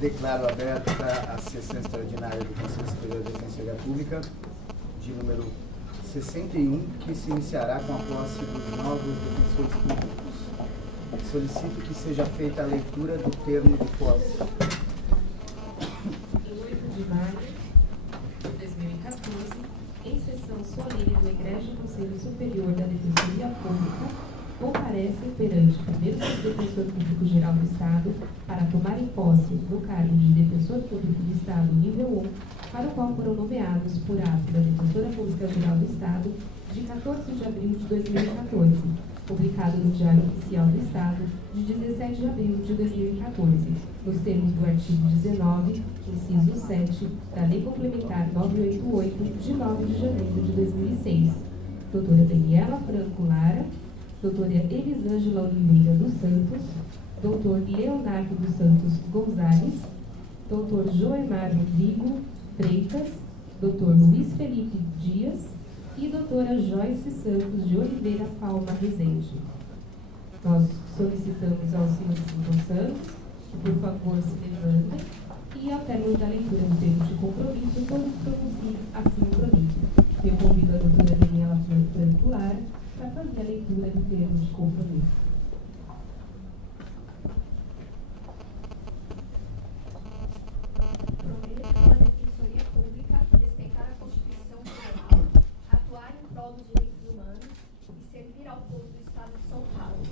Declaro aberta a sessão extraordinária do Conselho Superior da Defensoria Pública, de número 61, que se iniciará com a posse dos novos defensores públicos. Solicito que seja feita a leitura do termo de posse. Em 8 de maio de 2014, em sessão solene do Egrégio Conselho Superior da Defensoria Pública, comparecem perante o primeiro Defensor Público Geral do Estado para tomarem posse no cargo de Defensor Público do Estado nível 1, para o qual foram nomeados por ato da Defensora Pública Geral do Estado de 14 de abril de 2014, publicado no Diário Oficial do Estado de 17 de abril de 2014, nos termos do artigo 19, inciso 7, da Lei Complementar 988, de 9 de janeiro de 2006. Doutora Daniela Franco Lara, doutora Elisângela Oliveira dos Santos, doutor Leonardo dos Santos Gonzalez, doutor Joemar Rodrigo Freitas, doutor Luiz Felipe Dias e doutora Joyce Santos de Oliveira Palma Rezende. Nós solicitamos aos senhores Santos que, por favor, se levantem e, ao término da leitura do termo de compromisso, todos pronunciem assim o pronome. Eu convido a doutora Daniela Franco Lara para fazer a leitura do termo de compromisso. Prometo pela Defensoria Pública respeitar a Constituição Federal, atuar em prol dos direitos humanos e servir ao povo do Estado de São Paulo,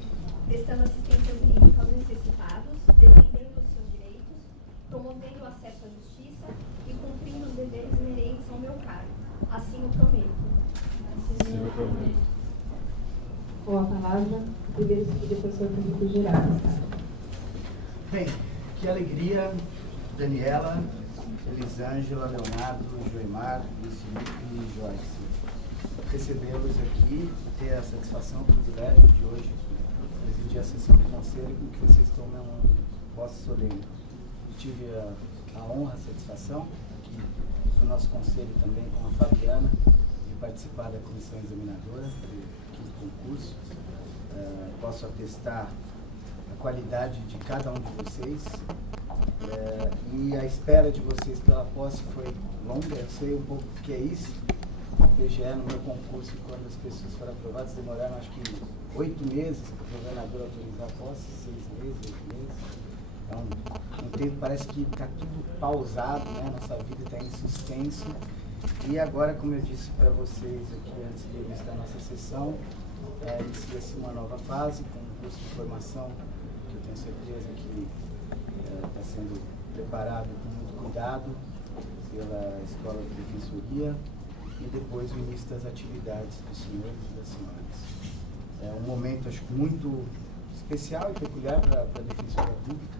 prestando assistência jurídica aos necessitados, defendendo os seus direitos, promovendo o acesso à justiça e cumprindo os deveres inerentes ao meu cargo. Assim o prometo. Assim o prometo. Com a palavra, o primeiro Defensor Público Geral do Estado. Bem, que alegria, Daniela, Elisângela, Leonardo, Joemar, Luiz Felipe e Joyce, recebê-los aqui, ter a satisfação, o privilégio de hoje presidir a sessão do Conselho com que vocês tomam posse solene. Tive a honra, a satisfação aqui do nosso Conselho também com a Fabiana, de participar da comissão examinadora do concurso. Posso atestar a qualidade de cada um de vocês e a espera de vocês pela posse foi longa. Eu sei um pouco o que é isso. O PGE, no meu concurso, quando as pessoas foram aprovadas, demoraram acho que 8 meses para o governador autorizar a posse, 6 meses, 8 meses. Então, um tempo parece que está tudo pausado, né? Nossa vida está em suspenso. E agora, como eu disse para vocês aqui antes de início da nossa sessão, inicia-se uma nova fase com um curso de formação que eu tenho certeza que está sendo preparado com muito cuidado pela Escola de Defensoria e depois o início das atividades dos senhores e das senhoras. É um momento, acho que muito especial e peculiar para a Defensoria Pública,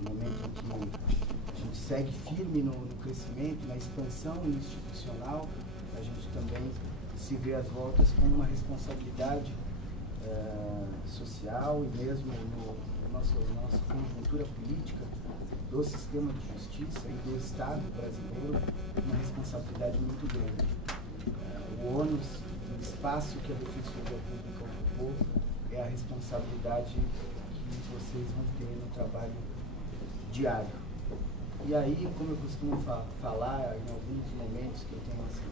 um momento em que a gente segue firme no crescimento, na expansão institucional. A gente também se vê às voltas com uma responsabilidade social e mesmo na nossa conjuntura política do sistema de justiça e do Estado brasileiro, uma responsabilidade muito grande. O ônus, o espaço que a Defensoria Pública ocupou é a responsabilidade que vocês vão ter no trabalho diário. E aí, como eu costumo falar em alguns momentos que eu tenho esse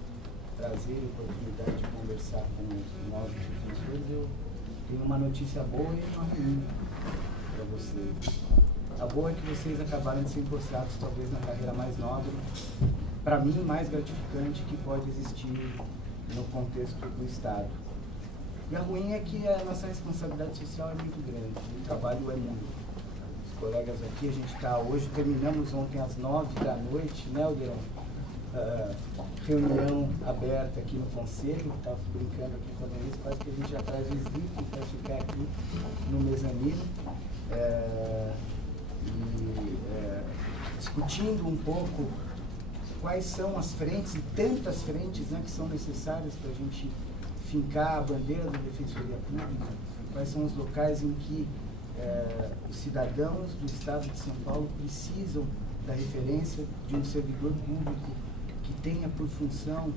prazer e oportunidade de conversar com os novos defensores, eu tenho uma notícia boa e uma ruim para vocês. A boa é que vocês acabaram de ser empossados talvez na carreira mais nobre, para mim mais gratificante que pode existir no contexto do Estado. E a ruim é que a nossa responsabilidade social é muito grande, o trabalho é muito. Os colegas aqui, a gente está hoje, terminamos ontem às 9 da noite, né, Aldeirão? Reunião aberta aqui no Conselho, estava brincando aqui com a Denise, quase que a gente já traz o slip para ficar aqui no mezanino, discutindo um pouco quais são as frentes, e tantas frentes, né, que são necessárias para a gente fincar a bandeira da Defensoria Pública, quais são os locais em que os cidadãos do Estado de São Paulo precisam da referência de um servidor público que tenha por função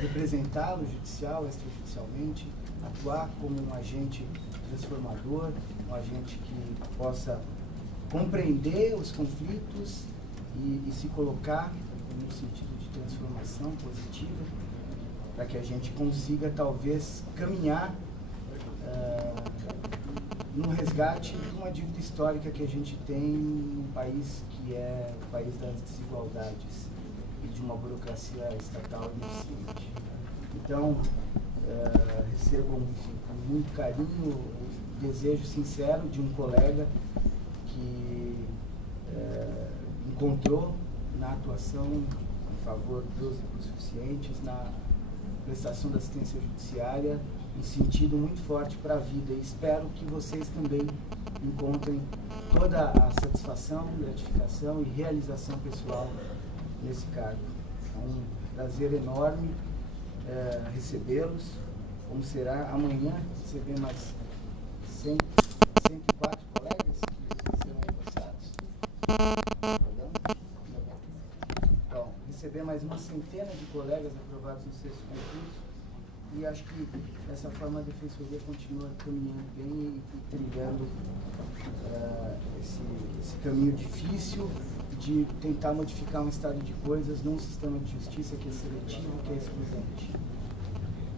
representá-lo judicial, extrajudicialmente, atuar como um agente transformador, um agente que possa compreender os conflitos e se colocar no sentido de transformação positiva, para que a gente consiga talvez caminhar no resgate de uma dívida histórica que a gente tem num país que é o país das desigualdades e de uma burocracia estatal ineficiente. Então, recebam com muito carinho o desejo sincero de um colega que encontrou na atuação em favor dos hipossuficientes, na prestação da assistência judiciária, um sentido muito forte para a vida. E espero que vocês também encontrem toda a satisfação, gratificação e realização pessoal nesse cargo. É um prazer enorme recebê-los, como será amanhã receber mais 104 colegas que serão passados. Então, receber mais uma centena de colegas aprovados no sexto concurso, e acho que dessa forma a Defensoria continua caminhando bem e trilhando esse caminho difícil de tentar modificar um estado de coisas num sistema de justiça que é seletivo, que é excludente.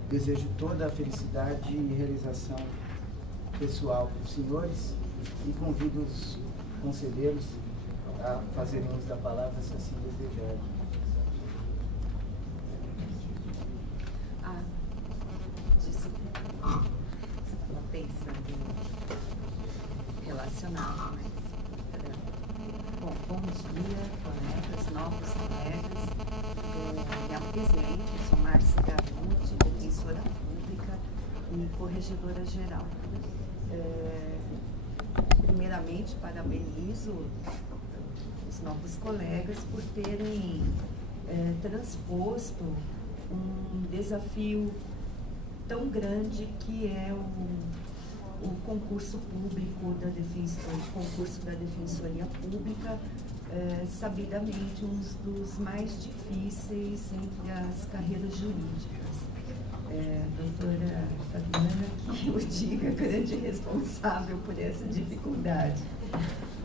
Desejo toda a felicidade e realização pessoal para os senhores e convido os conselheiros a fazerem uso da palavra se assim desejarem. Estava pensando em relacionar, mas... Bom dia, colegas, novos colegas. Me apresento, sou Márcia Garuti, defensora pública e corregedora geral. Primeiramente, parabenizo os novos colegas por terem transposto um desafio tão grande que é o concurso público da concurso da Defensoria Pública, sabidamente um dos mais difíceis entre as carreiras jurídicas. Doutora Fabiana, que eu diga, grande responsável por essa dificuldade.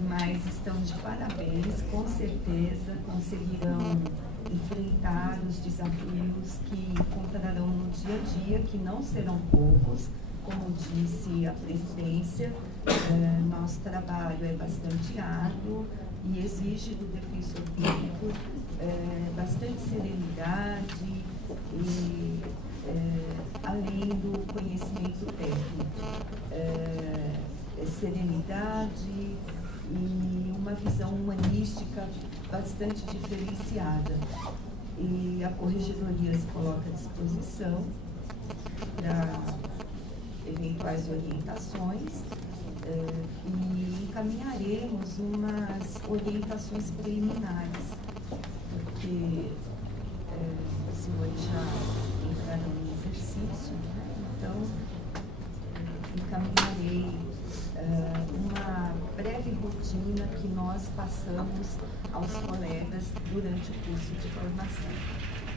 Mas estão de parabéns, com certeza conseguirão enfrentar os desafios que encontrarão no dia a dia, que não serão poucos. Como disse a presidência, nosso trabalho é bastante árduo e exige do defensor público bastante serenidade e, além do conhecimento técnico, serenidade e uma visão humanística bastante diferenciada. E a Corregedoria se coloca à disposição para eventuais orientações e encaminharemos umas orientações preliminares, porque os senhores já entraram no exercício, então encaminharei uma breve rotina que nós passamos aos colegas durante o curso de formação.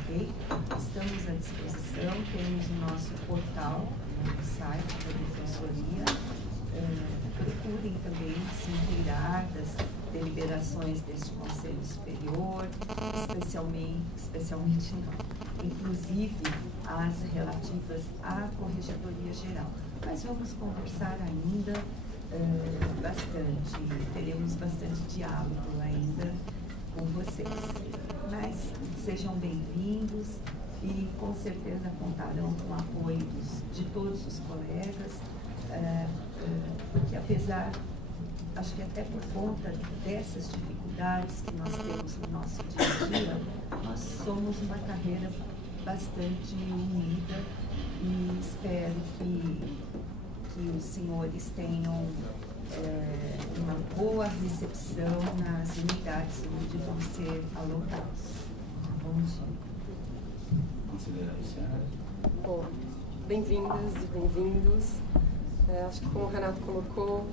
Okay? Estamos à disposição, temos o nosso portal no site da Defensoria. Procurem também se inteirar das deliberações deste Conselho Superior, especialmente não, inclusive as relativas à Corregedoria Geral. Mas vamos conversar ainda bastante, teremos bastante diálogo ainda com vocês. Mas sejam bem-vindos e com certeza contarão com o apoio de todos os colegas, porque apesar, acho que até por conta dessas dificuldades que nós temos no nosso dia a dia, nós somos uma carreira bastante unida e espero que os senhores tenham uma boa recepção nas unidades onde vão ser alocados. Bom dia. Conselheira Luciana. Bom, bem-vindas e bem-vindos. Acho que, como o Renato colocou,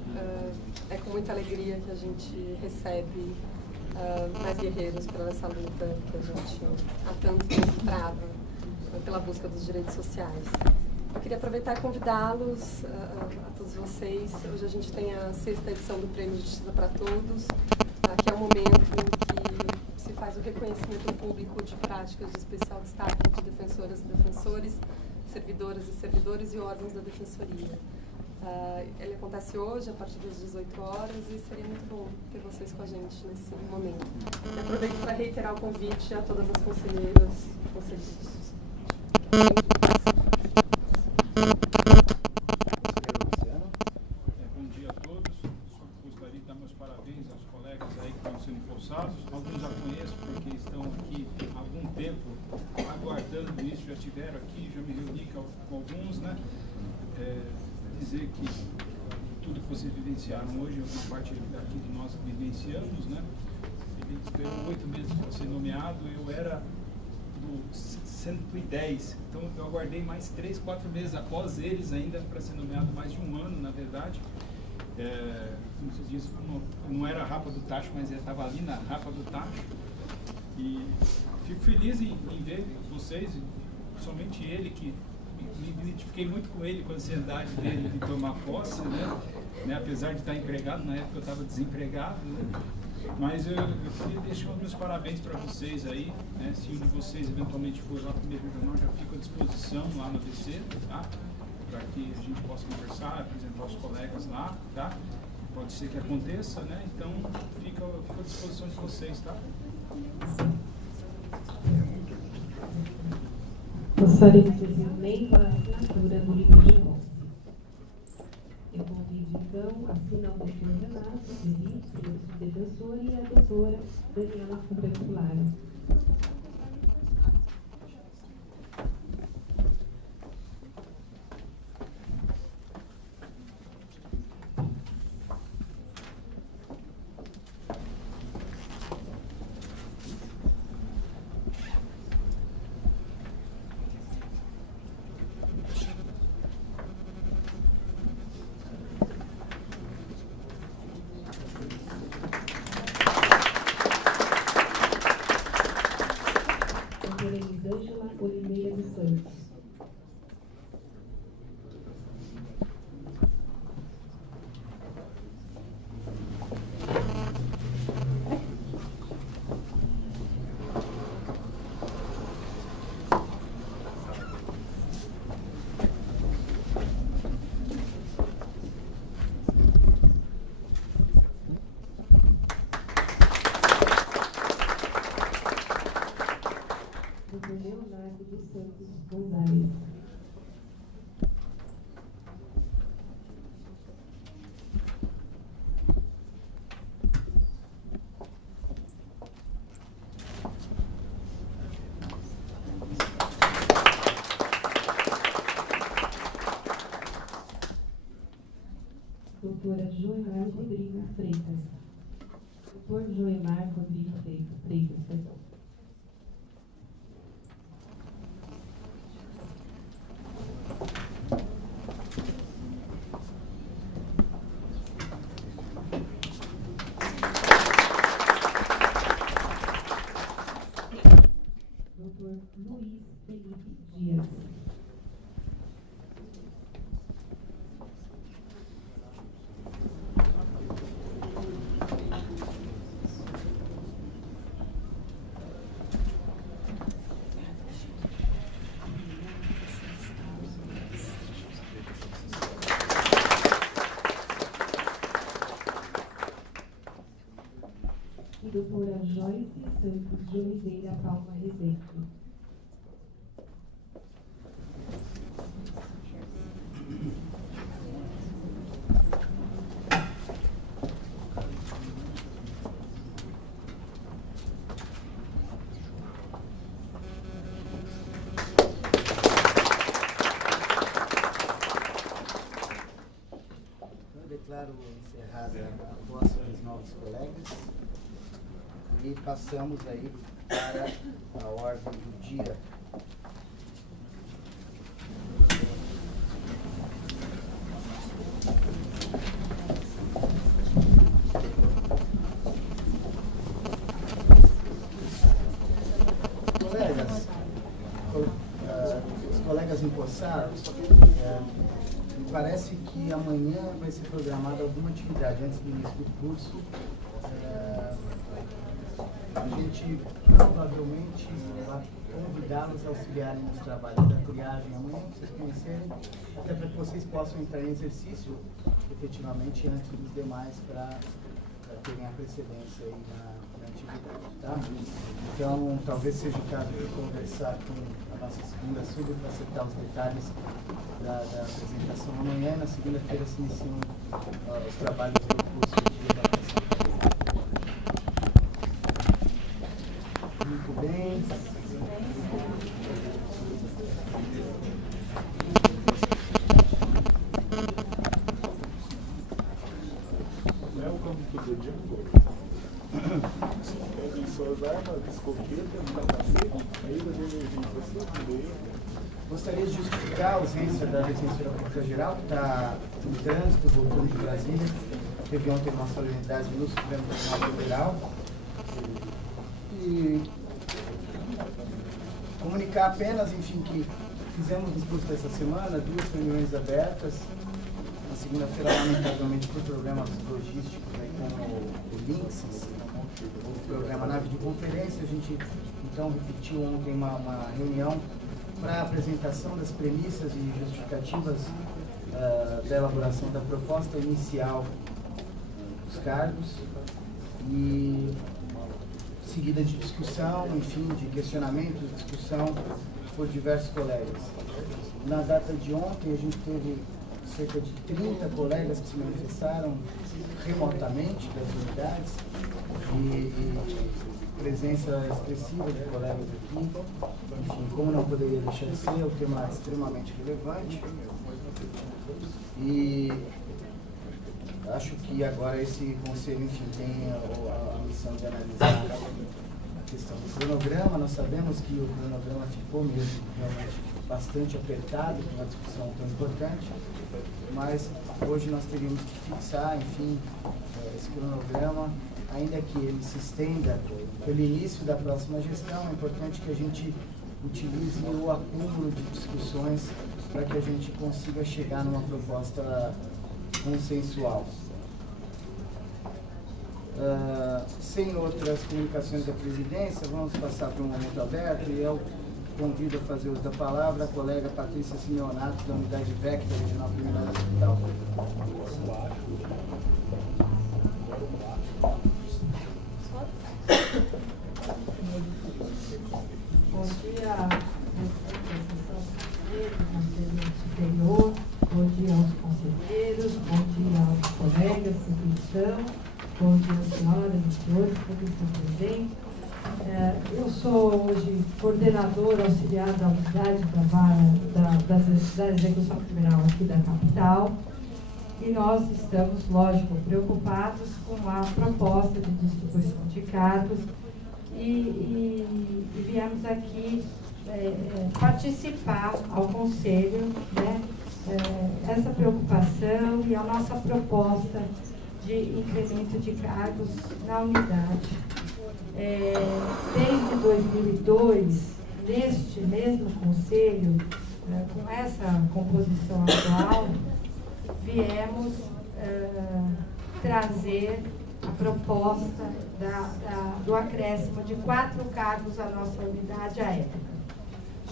é com muita alegria que a gente recebe mais guerreiros para essa luta que a gente há tanto tempo trava pela busca dos direitos sociais. Eu queria aproveitar e convidá-los, a todos vocês. Hoje a gente tem a 6ª edição do Prêmio Justiça para Todos, que é o momento em que se faz o reconhecimento público de práticas de especial destaque de defensoras e defensores, servidoras e servidores e órgãos da Defensoria. Ele acontece hoje, a partir das 18 horas, e seria muito bom ter vocês com a gente nesse momento. E aproveito para reiterar o convite a todas as conselheiras e conselheiros. Bom dia a todos. Só gostaria de dar meus parabéns aos colegas aí que estão sendo impulsados. Alguns já conheço porque estão aqui há algum tempo aguardando isso, já estiveram aqui, já me reuni com alguns, né? Dizer que tudo que vocês vivenciaram hoje, uma parte daqui de nós vivenciamos, né? Ele esperou 8 meses para ser nomeado, eu era do 110, então eu aguardei mais 3, 4 meses após eles ainda para ser nomeado, mais de um ano, na verdade. Como se diz, não era a rapa do tacho, mas estava ali na rapa do tacho. E fico feliz em ver vocês, somente ele, que me identifiquei muito com ele, com a ansiedade dele de tomar posse, né? Apesar de estar empregado, na época eu estava desempregado, né? Mas eu queria deixar os meus parabéns para vocês aí, né? Se um de vocês eventualmente for lá para o meu regional, já fico à disposição lá no ABC, tá? Para que a gente possa conversar, apresentar os colegas lá, tá? Pode ser que aconteça, né? Então, fico à disposição de vocês, tá? Nós faremos esse momento a assinatura do livro de posse. Eu convido, então, assina o doutor Renato, o defensor, e a doutora Daniela Fubraculara. Elisângela Oliveira dos Santos. Leonardo dos Santos Gonzalez. Doutora Joemar Rodrigo Freitas. Doutor Joemar Rodrigo Freitas, perdão. Doutor Luiz Felipe Dias. E doutora Joyce Santos de Oliveira Palma Rezende. Eu declaro encerrada a posse dos novos colegas. E passamos aí para a ordem do dia. Colegas, os colegas em reforçar, me parece que amanhã vai ser programada alguma atividade antes do início do curso. A gente provavelmente vai convidá-los a auxiliarem nos trabalhos da triagem amanhã, para vocês conhecerem, até para que vocês possam entrar em exercício efetivamente antes dos demais, para terem a precedência aí na atividade, tá? Então, talvez seja o caso de conversar com a nossa segunda sub para acertar os detalhes da apresentação amanhã. Na segunda-feira se iniciam os trabalhos do curso de adaptação. Muito bem. Welcome to the jungle. Peguem suas armas, escopetas, capacete, meias de emergência. Gostaria de justificar a ausência da defensora pública geral, que está no trânsito, voltando de Brasília. Teve ontem uma solenidade no Supremo Tribunal Federal. E comunicar apenas, enfim, que fizemos no curso dessa semana 2 reuniões abertas. Na segunda-feira, lamentavelmente, por problemas logísticos aí com o Linksys, o programa na videoconferência, a gente então repetiu ontem uma reunião para a apresentação das premissas e justificativas da elaboração da proposta inicial dos cargos e seguida de discussão, enfim, de questionamento, discussão por diversos colegas. Na data de ontem, a gente teve cerca de 30 colegas que se manifestaram remotamente das unidades e presença expressiva de colegas aqui. Enfim, como não poderia deixar de ser, o tema é extremamente relevante. E acho que agora esse conselho, enfim, tem a missão de analisar a questão do cronograma. Nós sabemos que o cronograma ficou mesmo realmente bastante apertado com uma discussão tão importante, mas hoje nós teríamos que fixar, enfim, esse cronograma, ainda que ele se estenda pelo início da próxima gestão. É importante que a gente utilize o acúmulo de discussões para que a gente consiga chegar numa proposta consensual. Sem outras comunicações da presidência, vamos passar para um momento aberto e eu convido a fazer uso da palavra a colega Patrícia Simeonato, da unidade VEC da Regional Criminal do Hospital. Bom dia superior, bom dia aos conselheiros, bom dia aos colegas que aqui estão, bom dia senhoras e senhores que estão presentes. Eu sou hoje coordenadora auxiliar da unidade da execução criminal aqui da capital e nós estamos, lógico, preocupados com a proposta de distribuição de cargos e viemos aqui participar ao Conselho, né, essa preocupação e a nossa proposta de incremento de cargos na unidade. Desde 2002, neste mesmo Conselho, com essa composição atual, viemos trazer a proposta do acréscimo de 4 cargos à nossa unidade à época.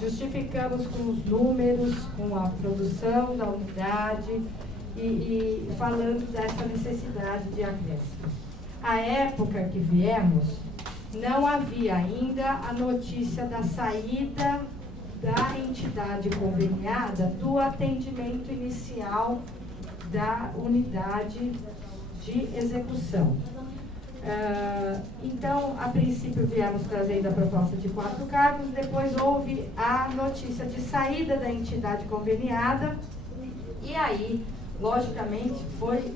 Justificamos com os números, com a produção da unidade e falando dessa necessidade de acréscimo. À época que viemos, não havia ainda a notícia da saída da entidade conveniada do atendimento inicial da unidade de execução. Então, a princípio viemos trazendo a proposta de 4 cargos, depois houve a notícia de saída da entidade conveniada e aí, logicamente, foi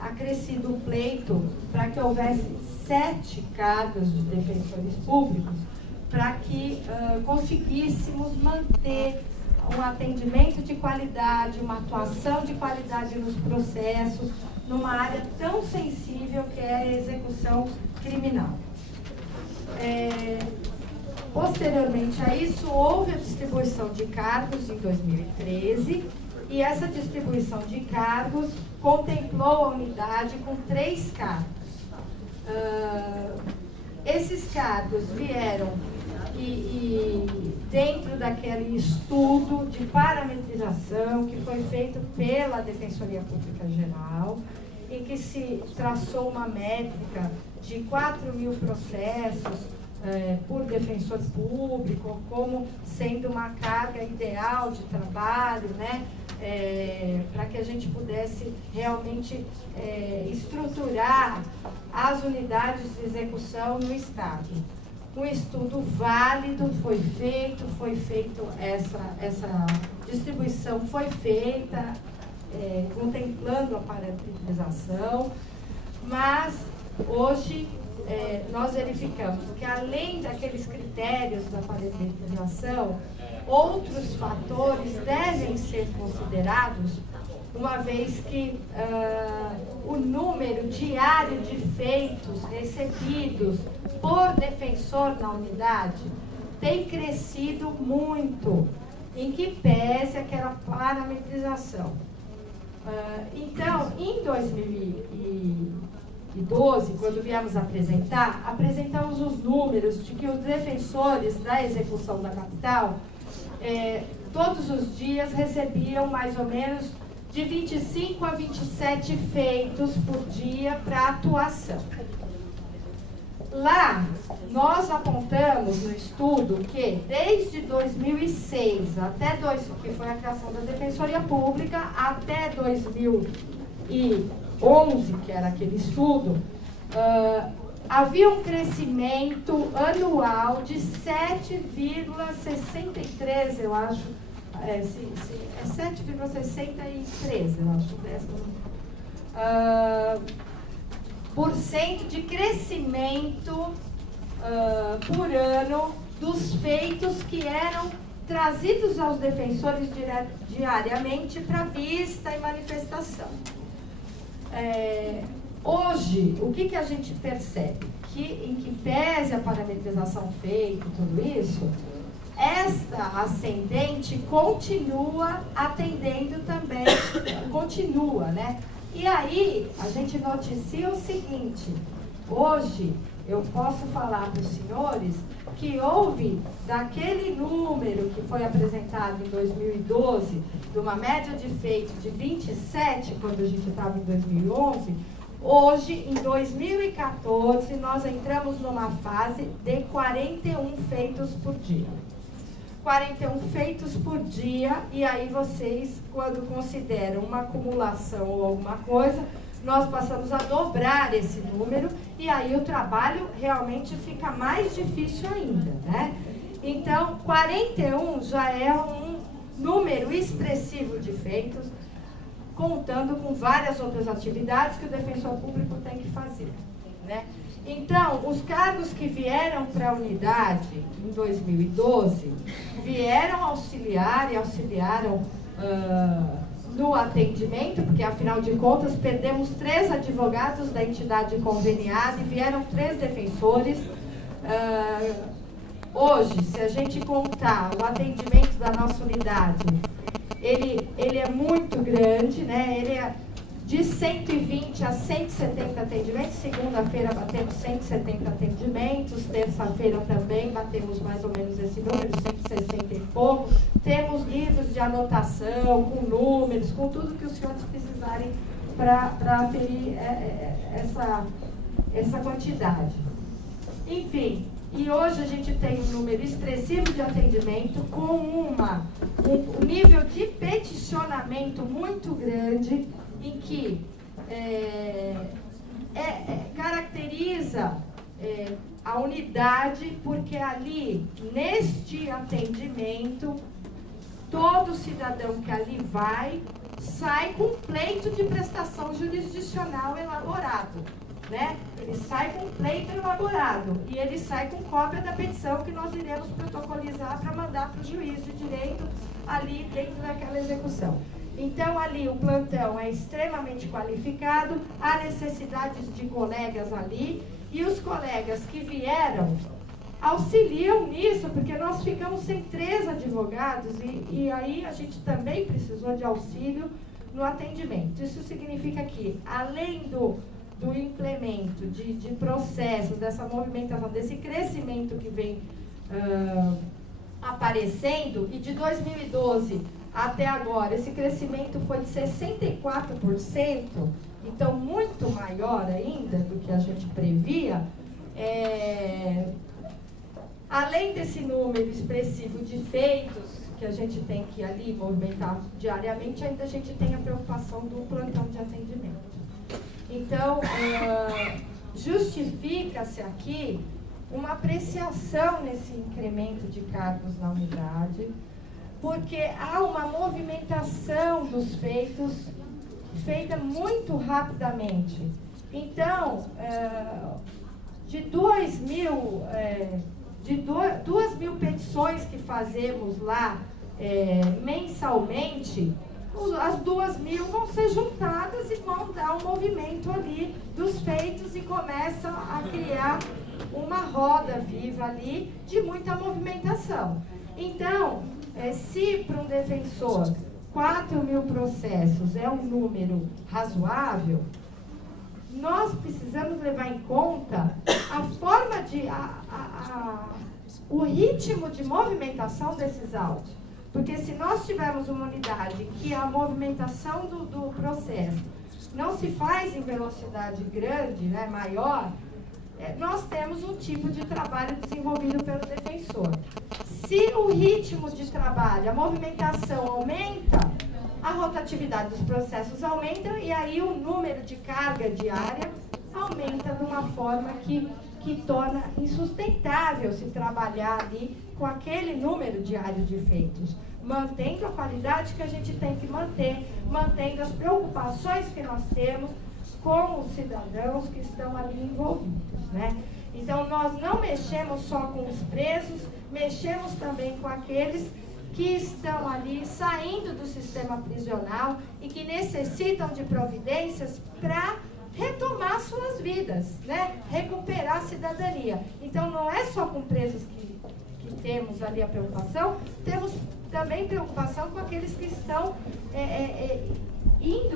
acrescido o pleito para que houvesse 7 cargos de defensores públicos para que conseguíssemos manter um atendimento de qualidade, uma atuação de qualidade nos processos, numa área tão sensível que é a execução criminal. Posteriormente a isso, houve a distribuição de cargos em 2013, e essa distribuição de cargos contemplou a unidade com 3 cargos. Esses cargos vieram e dentro daquele estudo de parametrização que foi feito pela Defensoria Pública Geral, em que se traçou uma métrica de 4.000 processos por defensor público, como sendo uma carga ideal de trabalho, né? Para que a gente pudesse realmente estruturar as unidades de execução no Estado. Um estudo válido foi feito essa distribuição foi feita, contemplando a parametrização, mas hoje nós verificamos que, além daqueles critérios da parametrização, outros fatores devem ser considerados, uma vez que o número diário de feitos recebidos por defensor na unidade tem crescido muito, em que pese aquela parametrização. Então, em 2012, quando viemos apresentamos os números de que os defensores da execução da capital todos os dias recebiam mais ou menos de 25 a 27 feitos por dia para atuação. Lá, nós apontamos no estudo que desde 2006 que foi a criação da Defensoria Pública, até 2011, que era aquele estudo, havia um crescimento anual de 7,63, eu acho, 7,63, eu acho, por cento de crescimento por ano dos feitos que eram trazidos aos defensores diariamente para vista e manifestação. Hoje, o que a gente percebe? Em que pese a parametrização feita e tudo isso, esta ascendente continua atendendo também, continua, né? E aí, a gente noticia o seguinte: hoje, eu posso falar para os senhores que houve, daquele número que foi apresentado em 2012, de uma média de feitos de 27, quando a gente estava em 2011, hoje, em 2014, nós entramos numa fase de 41 feitos por dia. 41 feitos por dia, e aí vocês, quando consideram uma acumulação ou alguma coisa, nós passamos a dobrar esse número, e aí o trabalho realmente fica mais difícil ainda, né? Então, 41 já é um número expressivo de feitos, contando com várias outras atividades que o defensor público tem que fazer, né? Então, os cargos que vieram para a unidade em 2012 vieram auxiliar e auxiliaram no atendimento, porque afinal de contas perdemos 3 advogados da entidade conveniada e vieram 3 defensores. Hoje, se a gente contar o atendimento da nossa unidade, ele é muito grande, né? Ele é de 120 a 170 atendimentos. Segunda-feira batemos 170 atendimentos, terça-feira também batemos mais ou menos esse número, 160 e pouco. Temos livros de anotação, com números, com tudo que os senhores precisarem para aferir essa quantidade. Enfim, e hoje a gente tem um número expressivo de atendimento, com um nível de peticionamento muito grande, em que caracteriza a unidade, porque ali, neste atendimento, todo cidadão que ali vai, sai com pleito de prestação jurisdicional elaborado, né? Ele sai com pleito elaborado e ele sai com cópia da petição que nós iremos protocolizar para mandar para o juiz de direito ali dentro daquela execução. Então, ali o plantão é extremamente qualificado, há necessidades de colegas ali, e os colegas que vieram auxiliam nisso, porque nós ficamos sem 3 advogados e aí a gente também precisou de auxílio no atendimento. Isso significa que, além do implemento de processo, dessa movimentação, desse crescimento que vem aparecendo, e de 2012 até agora, esse crescimento foi de 64%, então muito maior ainda do que a gente previa. Além desse número expressivo de feitos que a gente tem que ali movimentar diariamente, ainda a gente tem a preocupação do plantão de atendimento. Então, justifica-se aqui uma apreciação nesse incremento de cargos na unidade, porque há uma movimentação dos feitos feita muito rapidamente. Então, de 2.000 petições que fazemos lá mensalmente, as 2.000 vão ser juntadas e vão dar um movimento ali dos feitos e começam a criar uma roda viva ali de muita movimentação. Então, se para um defensor 4.000 processos é um número razoável, nós precisamos levar em conta a forma o ritmo de movimentação desses autos. Porque se nós tivermos uma unidade que a movimentação do processo não se faz em velocidade grande, né, maior, nós temos um tipo de trabalho desenvolvido pelo defensor. Se o ritmo de trabalho, a movimentação aumenta, a rotatividade dos processos aumenta e aí o número de carga diária aumenta de uma forma que torna insustentável se trabalhar ali com aquele número diário de feitos, mantendo a qualidade que a gente tem que manter, mantendo as preocupações que nós temos com os cidadãos que estão ali envolvidos, né? Então, nós não mexemos só com os presos, mexemos também com aqueles que estão ali saindo do sistema prisional e que necessitam de providências para retomar suas vidas, né? Recuperar a cidadania. Então, não é só com presos que temos ali a preocupação, temos também preocupação com aqueles que estão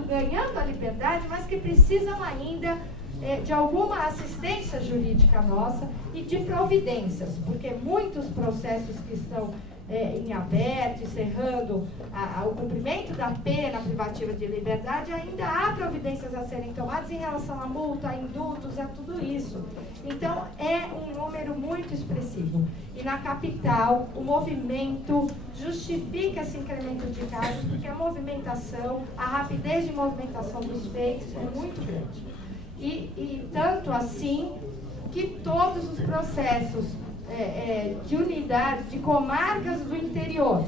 ganhando a liberdade, mas que precisam ainda de alguma assistência jurídica nossa e de providências, porque muitos processos que estão em aberto, encerrando o cumprimento da pena privativa de liberdade, ainda há providências a serem tomadas em relação à multa, a indultos, a tudo isso. Então, é um número muito expressivo. E na capital, o movimento justifica esse incremento de casos, porque a movimentação, a rapidez de movimentação dos feitos é muito grande. E tanto assim que todos os processos de unidades, de comarcas do interior,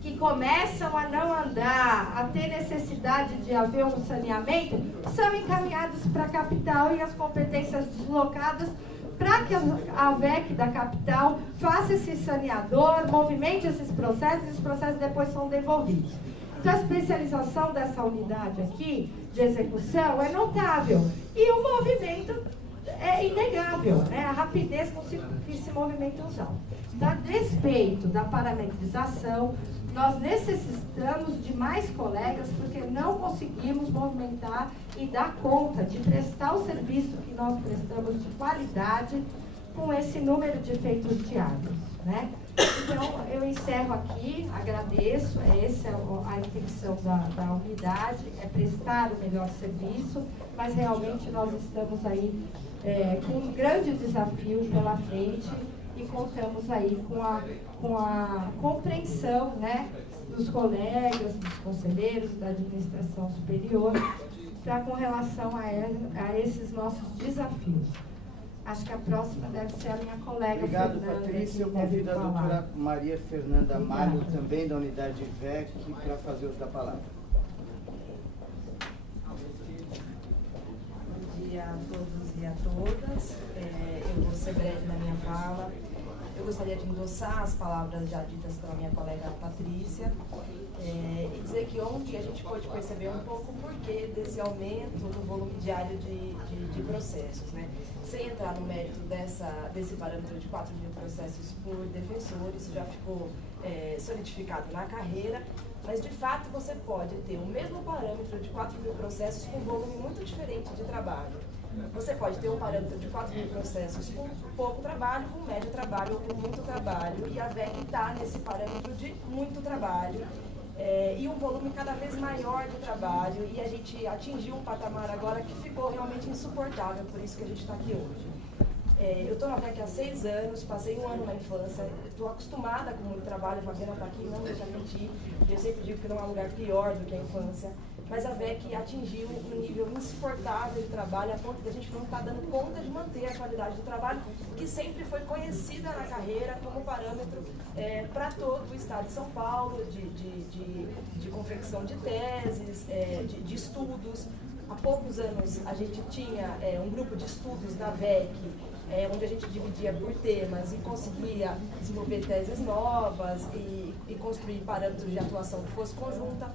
que começam a não andar, a ter necessidade de haver um saneamento, são encaminhados para a capital e as competências deslocadas para que a VEC da capital faça esse saneador, movimente esses processos, e os processos depois são devolvidos. Então, a especialização dessa unidade aqui, de execução, é notável. E o movimento é inegável, né? A rapidez com que se movimentam os autos. Então, a despeito da parametrização, nós necessitamos de mais colegas, porque não conseguimos movimentar e dar conta de prestar o serviço que nós prestamos de qualidade com esse número de feitos diários, né? Então, eu encerro aqui, agradeço, essa é a intenção da unidade, é prestar o melhor serviço, mas realmente nós estamos aí com um grande desafio pela frente e contamos aí com a compreensão, né, dos colegas, dos conselheiros, da administração superior, com relação a esses nossos desafios. Acho que a próxima deve ser a minha colega. Obrigado, Fernanda, Patrícia. Eu convido a doutora Maria Fernanda Malho, também da unidade VEC, para fazer uso da palavra. Bom dia a todos e a todas. Eu vou ser breve na minha fala. Eu gostaria de endossar as palavras já ditas pela minha colega Patrícia e dizer que ontem a gente pôde perceber um pouco o porquê desse aumento do volume diário de processos, né? Sem entrar no mérito desse parâmetro de 4 mil processos por defensor, isso já ficou solidificado na carreira, mas de fato você pode ter o mesmo parâmetro de 4 mil processos com volume muito diferente de trabalho. Você pode ter um parâmetro de 4 mil processos com pouco trabalho, com médio trabalho ou com muito trabalho, e a VEC está nesse parâmetro de muito trabalho e um volume cada vez maior de trabalho, e a gente atingiu um patamar agora que ficou realmente insuportável, por isso que a gente está aqui hoje. Eu estou na VEC há 6 anos, passei 1 ano na infância, estou acostumada com muito trabalho, a Fabiana está aqui, não deixa mentir, eu sempre digo que não há lugar pior do que a infância, mas a VEC atingiu um nível insuportável de trabalho, a ponto de a gente não estar dando conta de manter a qualidade do trabalho, que sempre foi conhecida na carreira como parâmetro para todo o estado de São Paulo, de confecção de teses, de estudos. Há poucos anos a gente tinha um grupo de estudos da VEC, onde a gente dividia por temas e conseguia desenvolver teses novas e construir parâmetros de atuação que fosse conjunta.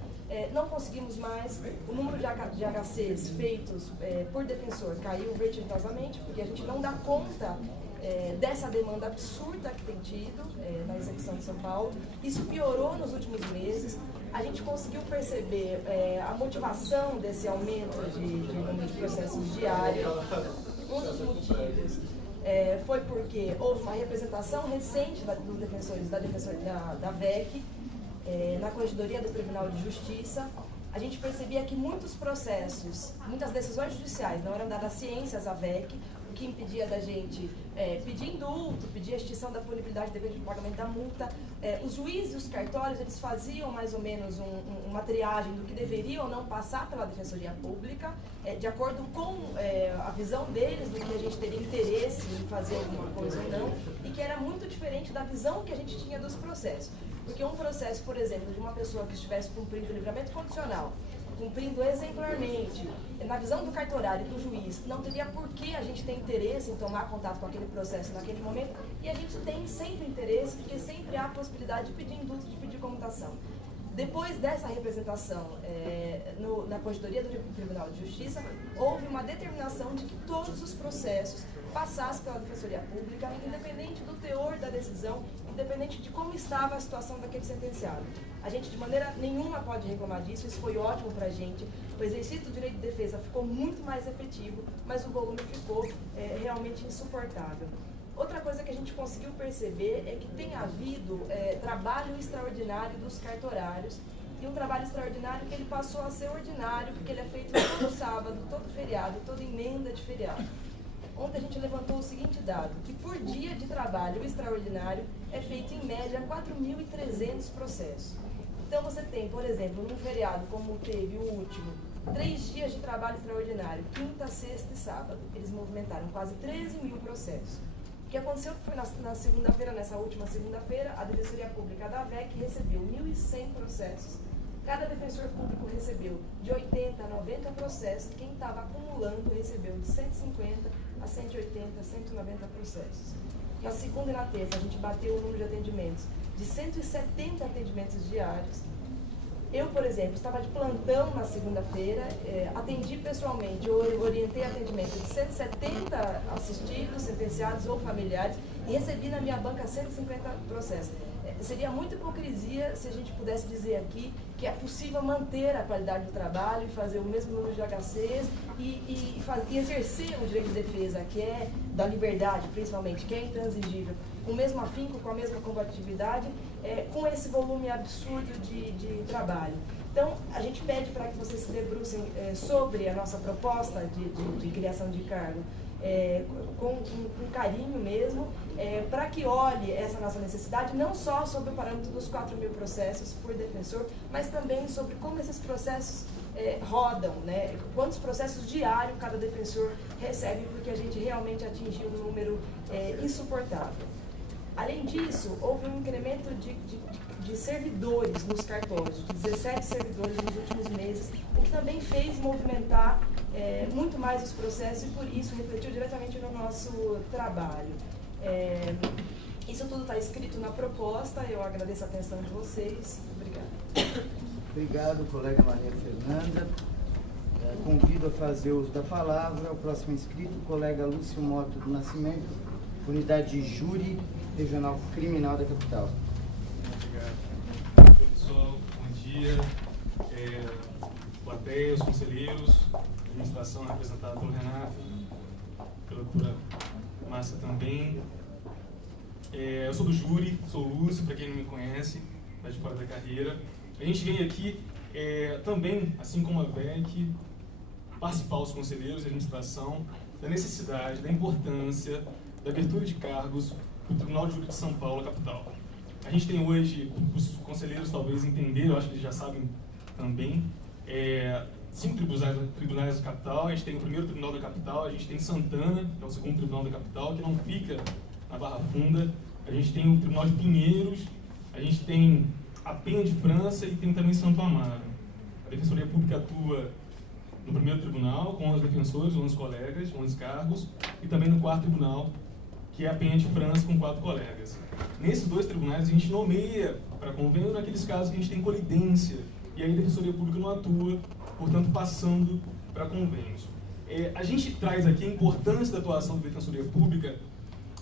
Não conseguimos mais, o número de HCs feitos por defensor caiu vertiginosamente, porque a gente não dá conta dessa demanda absurda que tem tido na execução de São Paulo. Isso piorou nos últimos meses. A gente conseguiu perceber a motivação desse aumento de número de processos diários. Um dos motivos foi porque houve uma representação recente dos defensores da VEC na Corregedoria do Tribunal de Justiça. A gente percebia que muitos processos, muitas decisões judiciais não eram dadas ciências à VEC, o que impedia da gente pedir indulto, pedir a extinção da punibilidade devido ao pagamento da multa. Os juízes e os cartórios, eles faziam mais ou menos uma triagem do que deveria ou não passar pela Defensoria Pública, de acordo com a visão deles do que a gente teria interesse em fazer alguma coisa ou não, e que era muito diferente da visão que a gente tinha dos processos. Porque um processo, por exemplo, de uma pessoa que estivesse cumprindo o livramento condicional, cumprindo exemplarmente, na visão do cartorário e do juiz, não teria por que a gente ter interesse em tomar contato com aquele processo naquele momento, e a gente tem sempre interesse, porque sempre há a possibilidade de pedir indulto, de pedir comutação. Depois dessa representação na Corregedoria do Tribunal de Justiça, houve uma determinação de que todos os processos passassem pela Defensoria Pública, independente do teor da decisão, independente de como estava a situação daquele sentenciado. A gente, de maneira nenhuma, pode reclamar disso, isso foi ótimo para a gente. O exercício do direito de defesa ficou muito mais efetivo, mas o volume ficou realmente insuportável. Outra coisa que a gente conseguiu perceber é que tem havido trabalho extraordinário dos cartorários, e um trabalho extraordinário que ele passou a ser ordinário, porque ele é feito todo sábado, todo feriado, toda emenda de feriado. Ontem a gente levantou o seguinte dado, que por dia de trabalho extraordinário é feito em média 4.300 processos. Então você tem, por exemplo, num feriado como teve o último, 3 dias de trabalho extraordinário, quinta, sexta e sábado. Eles movimentaram quase 13 mil processos. O que aconteceu foi na segunda-feira, nessa última segunda-feira, a Defensoria Pública da VEC recebeu 1.100 processos. Cada defensor público recebeu de 80 a 90 processos, quem estava acumulando recebeu de 150 a 180, 190 processos. Na segunda e na terça, a gente bateu o número de atendimentos de 170 atendimentos diários. Eu, por exemplo, estava de plantão na segunda-feira, atendi pessoalmente, orientei atendimento de 170 assistidos, sentenciados ou familiares, e recebi na minha banca 150 processos. Seria muita hipocrisia se a gente pudesse dizer aqui que é possível manter a qualidade do trabalho e fazer o mesmo número de HCs e exercer o direito de defesa, que é da liberdade, principalmente, que é intransigível, com o mesmo afinco, com a mesma combatividade, com esse volume absurdo de trabalho. Então, a gente pede para que vocês se debrucem sobre a nossa proposta de criação de cargo, com carinho mesmo, para que olhe essa nossa necessidade, não só sobre o parâmetro dos 4.000 processos por defensor, mas também sobre como esses processos rodam, né? Quantos processos diários cada defensor recebe, porque a gente realmente atingiu um número insuportável. Além disso, houve um incremento de servidores nos cartórios, de 17 servidores nos últimos meses, o que também fez movimentar muito mais os processos e por isso refletiu diretamente no nosso trabalho. Isso tudo está escrito na proposta, eu agradeço a atenção de vocês. Obrigada. Obrigado, colega Maria Fernanda. Convido a fazer uso da palavra o próximo inscrito, o colega Lúcio Mota do Nascimento, unidade de Júri Regional Criminal da capital. Obrigado. Oi, pessoal, bom dia. Plateia, os conselheiros, a administração representada pelo Renato, pela doutora Márcia também. Eu sou do Júri, sou Lúcio, para quem não me conhece, lá de fora da carreira. A gente vem aqui também, assim como a VEC, participar os conselheiros de administração da necessidade, da importância da abertura de cargos para o Tribunal de Júri de São Paulo, capital. A gente tem hoje, os conselheiros talvez entenderam, eu acho que eles já sabem também, 5 tribunais da capital. A gente tem o primeiro tribunal da capital, a gente tem Santana, que é o segundo tribunal da capital, que não fica na Barra Funda. A gente tem o Tribunal de Pinheiros, a gente tem a Penha de França e tem também Santo Amaro. A Defensoria Pública atua no primeiro tribunal, com os defensores, 11 colegas, 11 cargos, e também no quarto tribunal, que é a Penha de França, com 4 colegas. Nesses 2 tribunais, a gente nomeia para convênio naqueles casos que a gente tem colidência, e aí a Defensoria Pública não atua, portanto, passando para convênios. A gente traz aqui a importância da atuação da Defensoria Pública,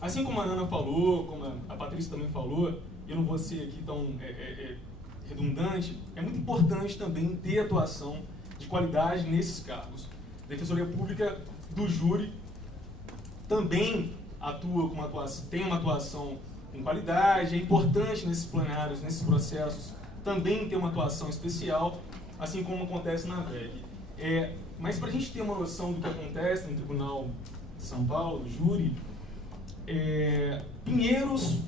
assim como a Ana falou, como a Patrícia também falou, eu não vou ser aqui tão redundante, é muito importante também ter atuação de qualidade nesses cargos. A Defensoria Pública do Júri também tem uma atuação com qualidade, é importante nesses plenários, nesses processos, também ter uma atuação especial, assim como acontece na VEG. Mas para a gente ter uma noção do que acontece no Tribunal de São Paulo, do Júri, Pinheiros,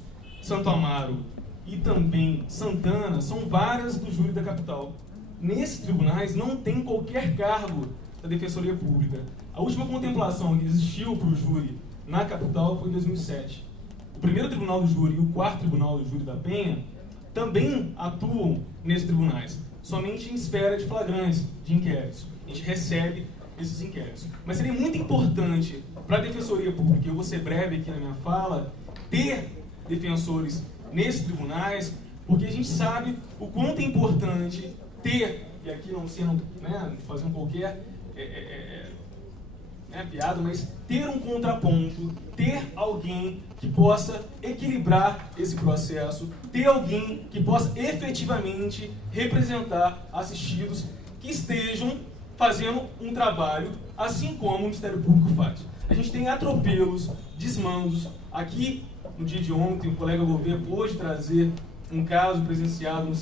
Santo Amaro e também Santana são varas do Júri da capital. Nesses tribunais não tem qualquer cargo da Defensoria Pública. A última contemplação que existiu para o júri na capital foi em 2007. O primeiro tribunal do júri e o quarto tribunal do júri da Penha também atuam nesses tribunais, somente em espera de flagrantes, de inquéritos. A gente recebe esses inquéritos. Mas seria muito importante para a Defensoria Pública, eu vou ser breve aqui na minha fala, ter defensores nesses tribunais, porque a gente sabe o quanto é importante ter, e aqui não sendo, fazendo qualquer piada, mas ter um contraponto, ter alguém que possa equilibrar esse processo, ter alguém que possa efetivamente representar assistidos que estejam fazendo um trabalho assim como o Ministério Público faz. A gente tem atropelos, desmandos. Aqui, no dia de ontem, o colega Gouveia pôde trazer um caso presenciado no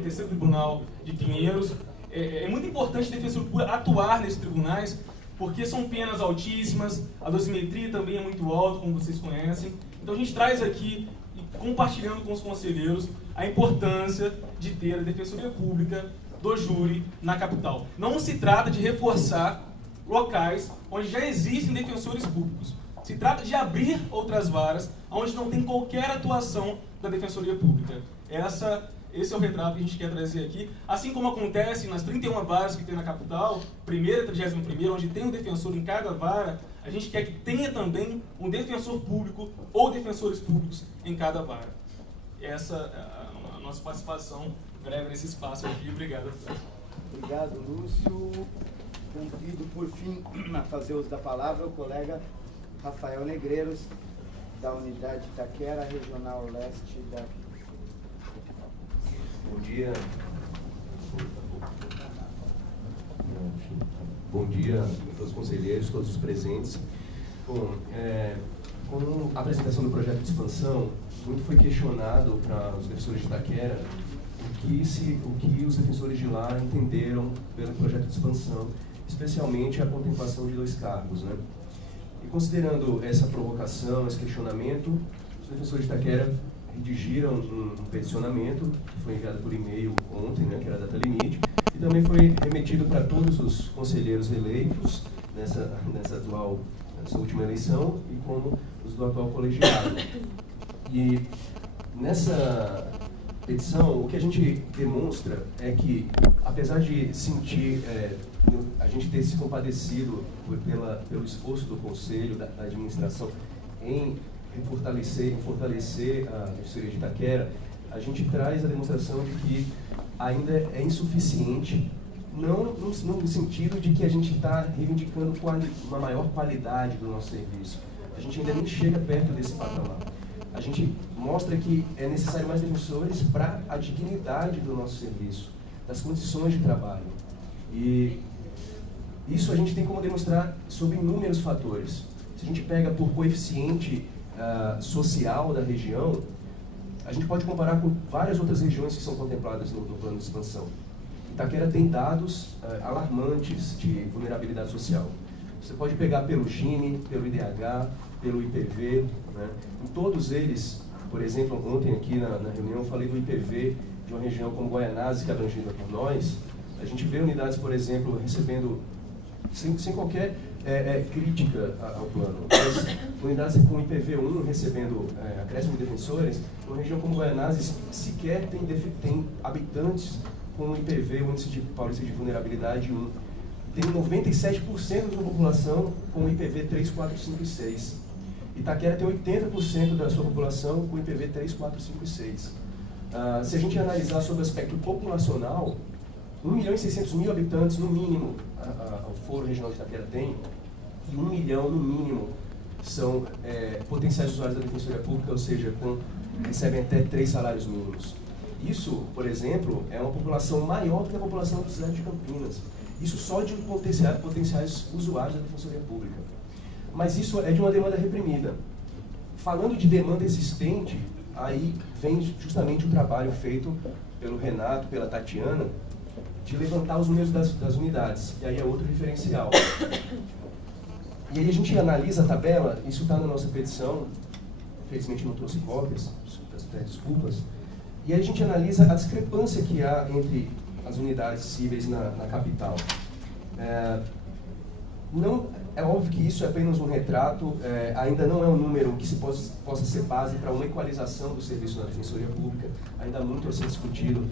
terceiro tribunal de Pinheiros. É muito importante a Defensoria Pública atuar nesses tribunais, porque são penas altíssimas, a dosimetria também é muito alta, como vocês conhecem. Então a gente traz aqui, compartilhando com os conselheiros, a importância de ter a Defensoria Pública do júri na capital. Não se trata de reforçar locais onde já existem defensores públicos. Se trata de abrir outras varas onde não tem qualquer atuação da Defensoria Pública. Esse é o retrato que a gente quer trazer aqui. Assim como acontece nas 31 varas que tem na capital, primeira e 31ª, onde tem um defensor em cada vara, a gente quer que tenha também um defensor público ou defensores públicos em cada vara. Essa é a nossa participação breve nesse espaço aqui. Obrigado. Obrigado, Lúcio. Convido, por fim, a fazer uso da palavra o colega Rafael Negreiros, da unidade Itaquera, Regional Leste da... Bom dia. Bom dia a todos os conselheiros, todos os presentes. Bom, com a apresentação do projeto de expansão, muito foi questionado para os defensores de Itaquera o que os defensores de lá entenderam pelo projeto de expansão, especialmente a contemplação de 2 cargos, né? E considerando essa provocação, esse questionamento, os defensores de Itaquera redigiram um peticionamento, que foi enviado por e-mail ontem, que era a data limite, e também foi remetido para todos os conselheiros eleitos nessa última eleição e como os do atual colegiado. E nessa petição, o que a gente demonstra é que, apesar de sentir, a gente ter se compadecido pelo esforço do Conselho, da administração, em fortalecer a Defensoria de Itaquera, a gente traz a demonstração de que ainda é insuficiente, não no sentido de que a gente está reivindicando uma maior qualidade do nosso serviço. A gente ainda nem chega perto desse patamar. A gente mostra que é necessário mais defensores para a dignidade do nosso serviço, das condições de trabalho. E isso a gente tem como demonstrar sobre inúmeros fatores. Se a gente pega por coeficiente social da região, a gente pode comparar com várias outras regiões que são contempladas no plano de expansão. Itaquera tem dados alarmantes de vulnerabilidade social. Você pode pegar pelo Gini, pelo IDH, pelo IPV, né? Em todos eles, por exemplo, ontem aqui na reunião eu falei do IPV de uma região como Guaianazes, que é abrangida por nós. A gente vê unidades, por exemplo, recebendo, sem qualquer crítica ao plano, mas unidades com IPV1 recebendo acréscimo de defensores, uma região como Guaianazes sequer tem habitantes com IPV, o índice de paulista de vulnerabilidade 1. Tem 97% da sua população com IPV 3, 4, 5 e 6. Itaquera tem 80% da sua população com IPV 3, 4, 5 e 6. Se a gente analisar sobre o aspecto populacional, 1.600.000 habitantes, no mínimo, o Foro Regional de Itaquera tem, e 1 milhão, no mínimo, são potenciais usuários da Defensoria Pública, ou seja, recebem até 3 salários mínimos. Isso, por exemplo, é uma população maior do que a população da cidade de Campinas. Isso só de potenciais usuários da Defensoria Pública. Mas isso é de uma demanda reprimida. Falando de demanda existente, aí vem justamente o trabalho feito pelo Renato, pela Tatiana, de levantar os números das unidades. E aí é outro diferencial. E aí a gente analisa a tabela, isso está na nossa petição, infelizmente não trouxe cópias, desculpas. E aí a gente analisa a discrepância que há entre as unidades cíveis na capital. É óbvio que isso é apenas um retrato, ainda não é um número que possa ser base para uma equalização do serviço na Defensoria Pública, ainda há muito a ser discutido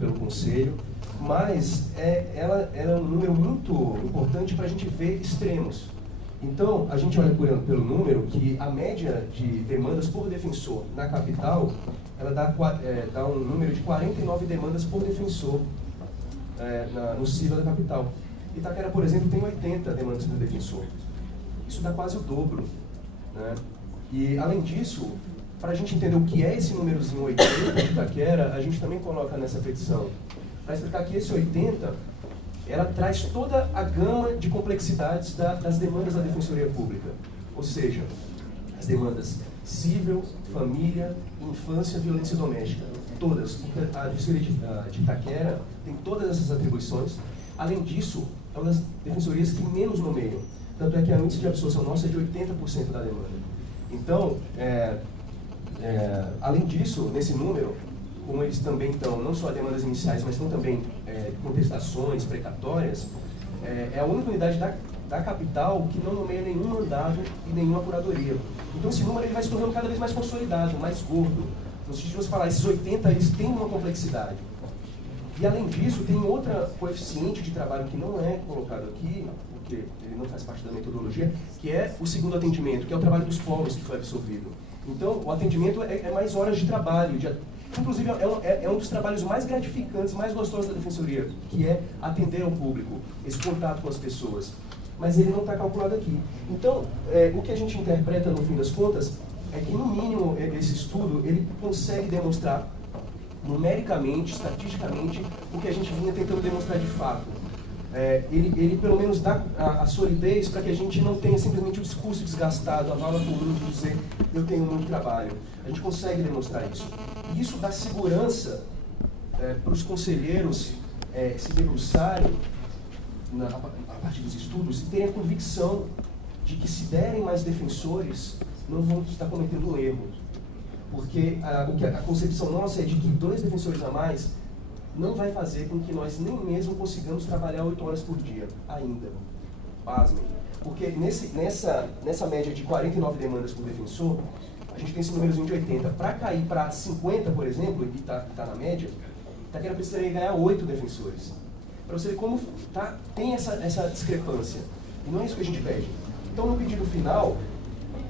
pelo Conselho, mas ela é um número muito importante para a gente ver extremos. Então, a gente olha pelo número que a média de demandas por defensor na capital, ela dá um número de 49 demandas por defensor no CIVA da capital. Itaquera, por exemplo, tem 80 demandas por defensor. Isso dá quase o dobro, né? E, além disso, para a gente entender o que é esse númerozinho 80 de Itaquera, a gente também coloca nessa petição, para explicar que esse 80, ela traz toda a gama de complexidades das demandas da Defensoria Pública. Ou seja, as demandas civil, família, infância, violência doméstica. Todas. Porque a Defensoria de Itaquera tem todas essas atribuições. Além disso, é uma das defensorias que menos nomeiam. Tanto é que a índice de absorção nossa é de 80% da demanda. Então, além disso, nesse número, como eles também estão, não só demandas iniciais, mas estão também contestações precatórias, é a única unidade da capital que não nomeia nenhum mandado e nenhuma curadoria. Então esse número ele vai se tornando cada vez mais consolidado, mais gordo. No sentido de você falar, esses 80 eles têm uma complexidade. E além disso, tem outra coeficiente de trabalho que não é colocado aqui, porque ele não faz parte da metodologia, que é o segundo atendimento, que é o trabalho dos polos que foi absorvido. Então, o atendimento é mais horas de trabalho, inclusive é um dos trabalhos mais gratificantes, mais gostosos da Defensoria, que é atender ao público, esse contato com as pessoas. Mas ele não está calculado aqui. Então, o que a gente interpreta, no fim das contas, é que, no mínimo, esse estudo ele consegue demonstrar numericamente, estatisticamente, o que a gente vinha tentando demonstrar de fato. Ele pelo menos dá a solidez para que a gente não tenha simplesmente o discurso desgastado, a vala comum de dizer eu tenho muito trabalho. A gente consegue demonstrar isso. E isso dá segurança para os conselheiros se debruçarem a partir dos estudos e terem a convicção de que se derem mais defensores, não vão estar cometendo um erro. Porque a concepção nossa é de que 2 defensores a mais não vai fazer com que nós nem mesmo consigamos trabalhar 8 horas por dia, ainda. Pasmem. Porque nessa média de 49 demandas por defensor, a gente tem esse númerozinho de 80. Para cair para 50, por exemplo, e está na média, Itaquera precisaria ganhar 8 defensores. Para você ver como tem essa discrepância. E não é isso que a gente pede. Então, no pedido final,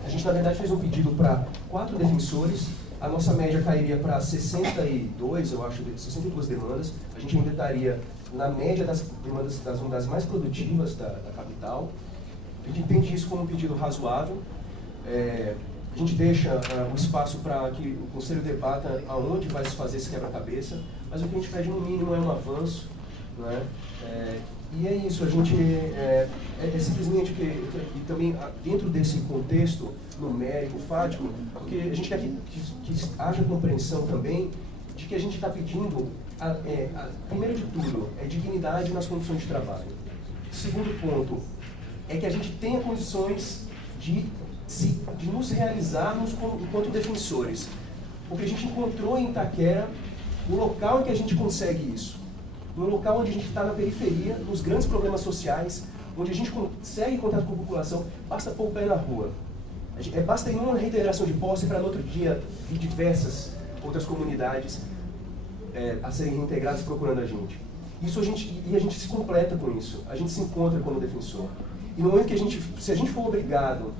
a gente gente, na verdade, fez um pedido para 4 defensores, a nossa média cairia para 62, eu acho, 62 demandas, a gente ainda estaria na média das demandas das mais produtivas da capital. A gente entende isso como um pedido razoável. A gente deixa um espaço para que o Conselho debata aonde vai se fazer esse quebra-cabeça, mas o que a gente pede no mínimo é um avanço, não é? E é isso, a gente é simplesmente e também dentro desse contexto numérico, fático, porque a gente quer que haja compreensão também de que a gente está pedindo, primeiro de tudo, é dignidade nas condições de trabalho. Segundo ponto, é que a gente tenha condições de nos realizarmos enquanto defensores. Porque a gente encontrou em Itaquera o local em que a gente consegue isso. Um local onde a gente está na periferia, nos grandes problemas sociais, onde a gente consegue contato com a população, basta pôr o pé na rua. Basta ir numa reiteração de posse para no outro dia vir diversas outras comunidades a serem reintegradas procurando a gente. E a gente se completa com isso, a gente se encontra como defensor. E no momento que se a gente for obrigado,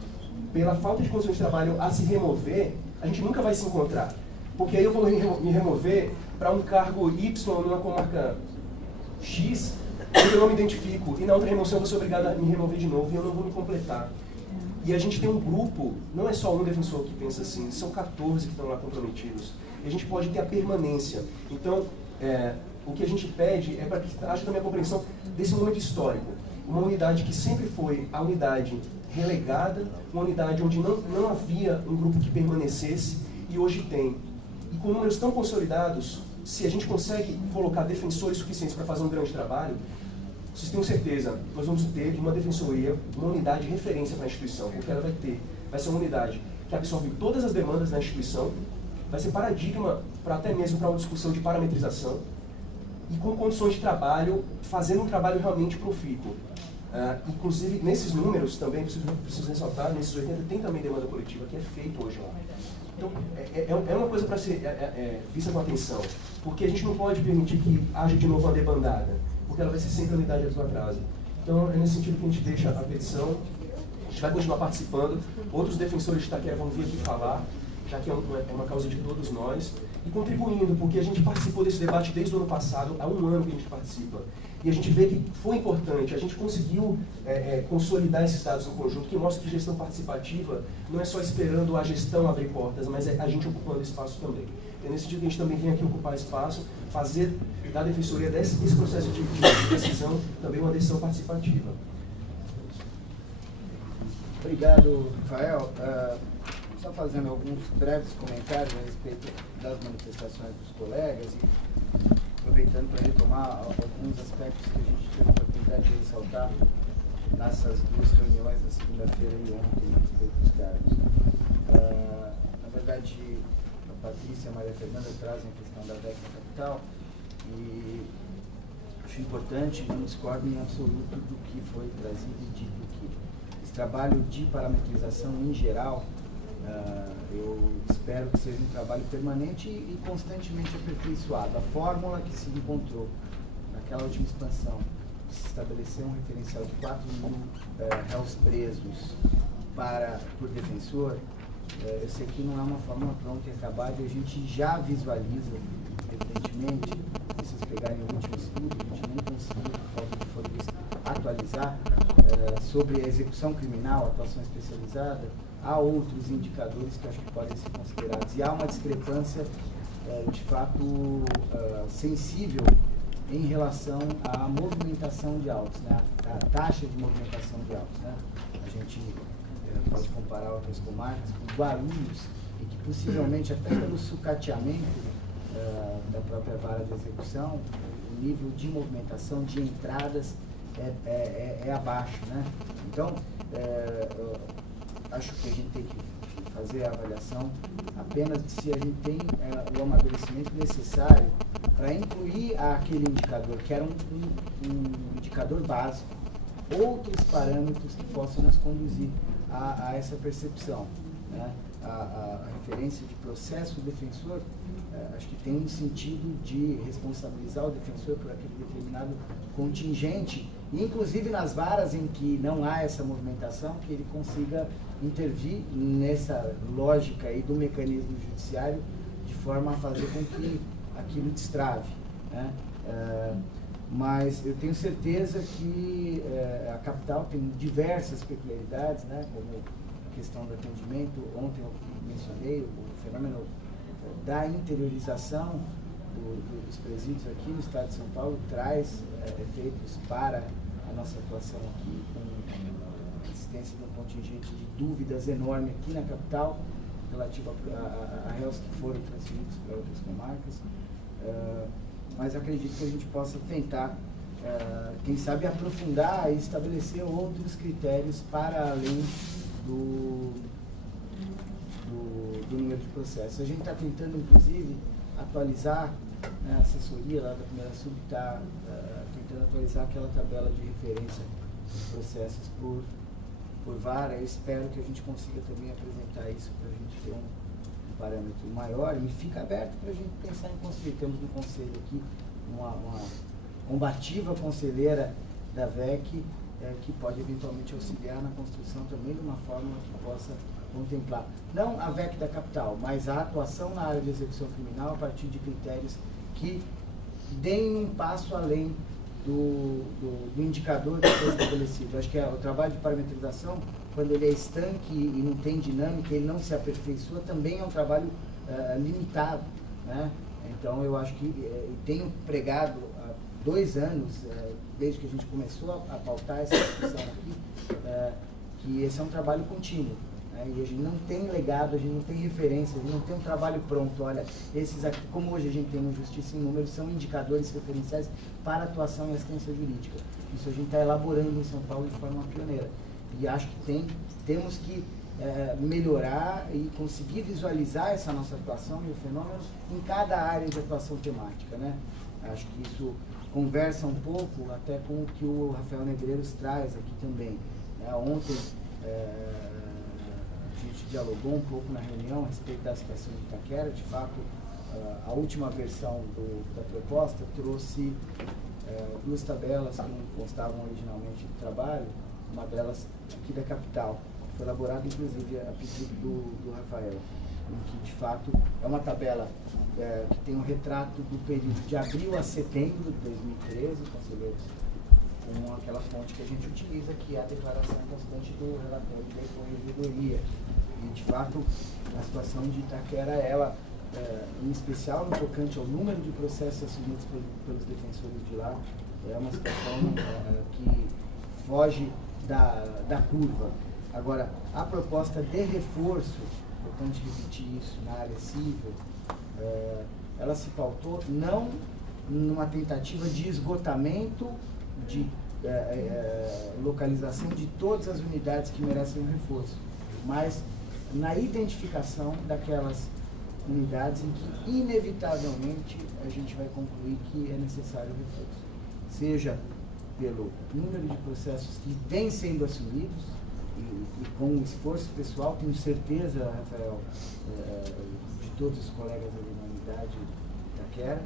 pela falta de condições de trabalho, a se remover, a gente nunca vai se encontrar. Porque aí eu vou me remover para um cargo Y numa comarca X, onde eu não me identifico, e na outra remoção eu vou ser obrigado a me remover de novo e eu não vou me completar. E a gente tem um grupo, não é só um defensor que pensa assim, são 14 que estão lá comprometidos. E a gente pode ter a permanência. Então, o que a gente pede é para que haja também a compreensão desse momento histórico. Uma unidade que sempre foi a unidade relegada, uma unidade onde não havia um grupo que permanecesse, e hoje tem. E com números tão consolidados, se a gente consegue colocar defensores suficientes para fazer um grande trabalho, vocês tenham certeza, nós vamos ter uma defensoria, uma unidade de referência para a instituição, porque ela vai ser uma unidade que absorve todas as demandas da instituição, vai ser paradigma até mesmo para uma discussão de parametrização, e com condições de trabalho, fazendo um trabalho realmente profícuo. Inclusive, nesses números também, preciso ressaltar, nesses 80 tem também demanda coletiva que é feito hoje lá. Então, é uma coisa para ser vista com atenção, porque a gente não pode permitir que haja de novo uma debandada, porque ela vai ser sempre a unidade do atraso. Então, é nesse sentido que a gente deixa a petição, a gente vai continuar participando, outros defensores de Itaquera vão vir aqui falar, já que é uma causa de todos nós, e contribuindo, porque a gente participou desse debate desde o ano passado, há um ano que a gente participa. E a gente vê que foi importante, a gente conseguiu consolidar esses dados no conjunto, que mostra que gestão participativa não é só esperando a gestão abrir portas, mas é a gente ocupando espaço também. É nesse sentido que a gente também vem aqui ocupar espaço, fazer da defensoria desse processo de decisão também uma decisão participativa. Obrigado, Rafael. Só fazendo alguns breves comentários a respeito das manifestações dos colegas e aproveitando para retomar alguns aspectos que a gente teve a oportunidade de ressaltar nessas duas reuniões, na segunda-feira e ontem, a respeito dos cargos. Na verdade, a Patrícia e a Maria Fernanda trazem a questão da DEC na capital e acho importante, não discordo em absoluto do que foi trazido e dito aqui. Esse trabalho de parametrização em geral, eu espero que seja um trabalho permanente e constantemente aperfeiçoado. A fórmula que se encontrou naquela última expansão, de se estabelecer um referencial de 4.000 réus presos por defensor, eu sei que não é uma fórmula pronta e acabada, e a gente já visualiza, evidentemente, se vocês pegarem o último estudo, a gente nem conseguiu, por falta de português, atualizar sobre a execução criminal, atuação especializada. Há outros indicadores que acho que podem ser considerados. E há uma discrepância, de fato, sensível em relação à movimentação de autos, né? A taxa de movimentação de autos. Né? A gente pode comparar outras comarcas com Guarulhos, e que possivelmente, até pelo sucateamento da própria vara de execução, o nível de movimentação, de entradas, é abaixo. Né? Então, acho que a gente tem que fazer a avaliação apenas de se a gente tem o amadurecimento necessário para incluir aquele indicador, que era um indicador básico, outros parâmetros que possam nos conduzir a essa percepção. Né? A referência de processo defensor, acho que tem sentido de responsabilizar o defensor por aquele determinado contingente, inclusive nas varas em que não há essa movimentação, que ele consiga intervir nessa lógica aí do mecanismo judiciário de forma a fazer com que aquilo destrave, né? Mas eu tenho certeza que a capital tem diversas peculiaridades, né? Como a questão do atendimento. Ontem eu mencionei o fenômeno da interiorização dos presídios aqui no estado de São Paulo, traz efeitos para a nossa atuação aqui, com a existência de um contingente de dúvidas enorme aqui na capital, relativo a réus que foram transferidos para outras comarcas. Mas acredito que a gente possa tentar, quem sabe, aprofundar e estabelecer outros critérios para além do número de processos. A gente está tentando, inclusive, atualizar, né, a assessoria lá da primeira sub está tentando atualizar aquela tabela de referência dos processos por vara. Eu espero que a gente consiga também apresentar isso para a gente ter um parâmetro maior, e fica aberto para a gente pensar em construir. Temos no conselho aqui uma combativa conselheira da VEC, que pode eventualmente auxiliar na construção também de uma forma que possa contemplar, não a VEC da capital, mas a atuação na área de execução criminal a partir de critérios que deem um passo além do indicador que foi estabelecido. Acho que o trabalho de parametrização, quando ele é estanque e não tem dinâmica, ele não se aperfeiçoa, também é um trabalho limitado, né? Então eu acho que tenho pregado há 2 anos, desde que a gente começou a pautar essa discussão aqui, que esse é um trabalho contínuo. E a gente não tem legado, a gente não tem referência, a gente não tem um trabalho pronto. Olha, esses aqui, como hoje a gente tem no Justiça em Números, são indicadores referenciais para atuação e assistência jurídica. Isso a gente está elaborando em São Paulo de forma pioneira. E acho que temos que melhorar e conseguir visualizar essa nossa atuação e o fenômeno em cada área de atuação temática, né? Acho que isso conversa um pouco até com o que o Rafael Negreiros traz aqui também, né? Ontem, a gente dialogou um pouco na reunião a respeito da situação de Itaquera. De fato, a última versão da proposta trouxe 2 tabelas que não constavam originalmente do trabalho, uma delas aqui da capital. Foi elaborada, inclusive, a pedido do Rafael, em que, de fato, é uma tabela que tem um retrato do período de abril a setembro de 2013, conselheiros, com aquela fonte que a gente utiliza, que é a declaração constante do relatório de corregedoria. E, de fato, a situação de Itaquera, ela, em especial no tocante ao número de processos assumidos pelos defensores de lá, é uma situação que foge da curva. Agora, a proposta de reforço, importante repetir isso, na área civil, ela se pautou não numa tentativa de esgotamento, de localização de todas as unidades que merecem um reforço, mas na identificação daquelas unidades em que, inevitavelmente, a gente vai concluir que é necessário o reforço. Seja pelo número de processos que vêm sendo assumidos, e com o esforço pessoal, tenho certeza, Rafael, de todos os colegas ali na unidade Itaquera,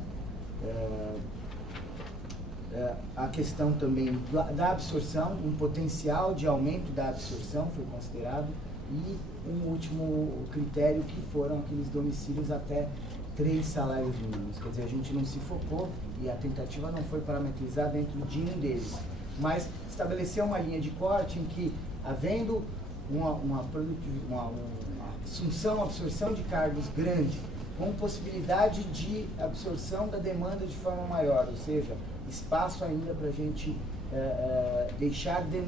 a questão também da absorção, um potencial de aumento da absorção foi considerado, e um último critério que foram aqueles domicílios até 3 salários mínimos. Quer dizer, a gente não se focou e a tentativa não foi parametrizar dentro de um deles, mas estabelecer uma linha de corte em que, havendo uma absorção de cargos grande, com possibilidade de absorção da demanda de forma maior, ou seja, espaço ainda para a gente deixar de